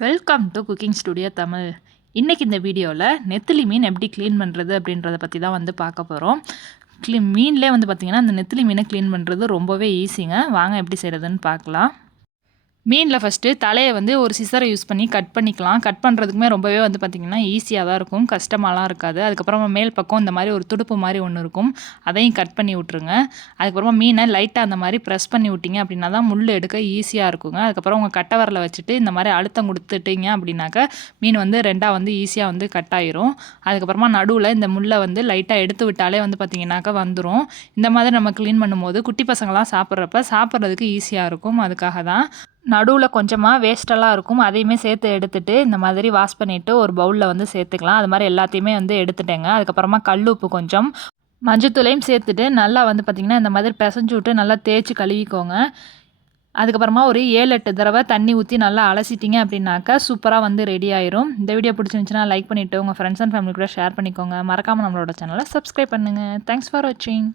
Welcome to cooking studio Tamil. இன்றைக்கி இந்த வீடியோவில் நெத்திலி மீன் எப்படி க்ளீன் பண்ணுறது அப்படின்றத பற்றி தான் வந்து பார்க்க போகிறோம். மீன்லேயே வந்து பார்த்திங்கன்னா அந்த நெத்திலி மீனை க்ளீன் பண்ணுறது ரொம்பவே ஈஸிங்க. வாங்க எப்படி செய்கிறதுன்னு பார்க்கலாம். மீனில் ஃபஸ்ட்டு தலையை வந்து ஒரு சிசரை யூஸ் பண்ணி கட் பண்ணிக்கலாம். கட் பண்ணுறதுக்குமே ரொம்பவே வந்து பார்த்திங்கன்னா ஈஸியாக தான் இருக்கும், கஷ்டமாலாம் இருக்காது. அதுக்கப்புறமா மேல் பக்கம் இந்த மாதிரி ஒரு துடுப்பு மாதிரி ஒன்று இருக்கும், அதையும் கட் பண்ணி விட்ருங்க. அதுக்கப்புறமா மீனை லைட்டாக அந்த மாதிரி ப்ரெஸ் பண்ணி விட்டிங்க அப்படின்னா தான் முள் எடுக்க ஈஸியாக இருக்குங்க. அதுக்கப்புறம் உங்கள் கட்டை விரலை வச்சுட்டு இந்த மாதிரி அழுத்தம் கொடுத்துட்டிங்க அப்படின்னாக்கா மீன் வந்து ரெண்டாக வந்து ஈஸியாக வந்து கட் ஆயிரும். அதுக்கப்புறமா நடுவில் இந்த முள்ளை வந்து லைட்டாக எடுத்து விட்டாலே வந்து பார்த்திங்கனாக்கா வந்துடும். இந்த மாதிரி நம்ம க்ளீன் பண்ணும்போது குட்டி பசங்களாம் சாப்பிட்றதுக்கு ஈஸியாக இருக்கும். அதுக்காக தான் நடுவில் கொஞ்சமாக வேஸ்ட்டெல்லாம் இருக்கும், அதையுமே சேர்த்து எடுத்துகிட்டு இந்த மாதிரி வாஷ் பண்ணிவிட்டு ஒரு பவுலில் வந்து சேர்த்துக்கலாம். அது மாதிரி எல்லாத்தையுமே வந்து எடுத்துட்டேங்க. அதுக்கப்புறமா கல் உப்பு கொஞ்சம் மஞ்சத்தூளையும் சேர்த்துட்டு நல்லா வந்து பார்த்திங்கன்னா இந்த மாதிரி பிசைஞ்சு விட்டு நல்லா தேய்ச்சி கழுவிக்கோங்க. அதுக்கப்புறமா ஒரு 7-8 தடவை தண்ணி ஊற்றி நல்லா அலசிட்டிங்க அப்படின்னாக்கா சூப்பராக வந்து ரெடி ஆயிரும். இந்த வீடியோ பிடிச்சிருந்துச்சுன்னா லைக் பண்ணிவிட்டு உங்கள் ஃப்ரெண்ட்ஸ் அண்ட் ஃபேமிலி கூட ஷேர் பண்ணிக்கோங்க. மறக்காமல் நம்மளோட சேனலை சப்ஸ்கிரைப் பண்ணுங்கள். தேங்க்ஸ் ஃபார் வாட்சிங்.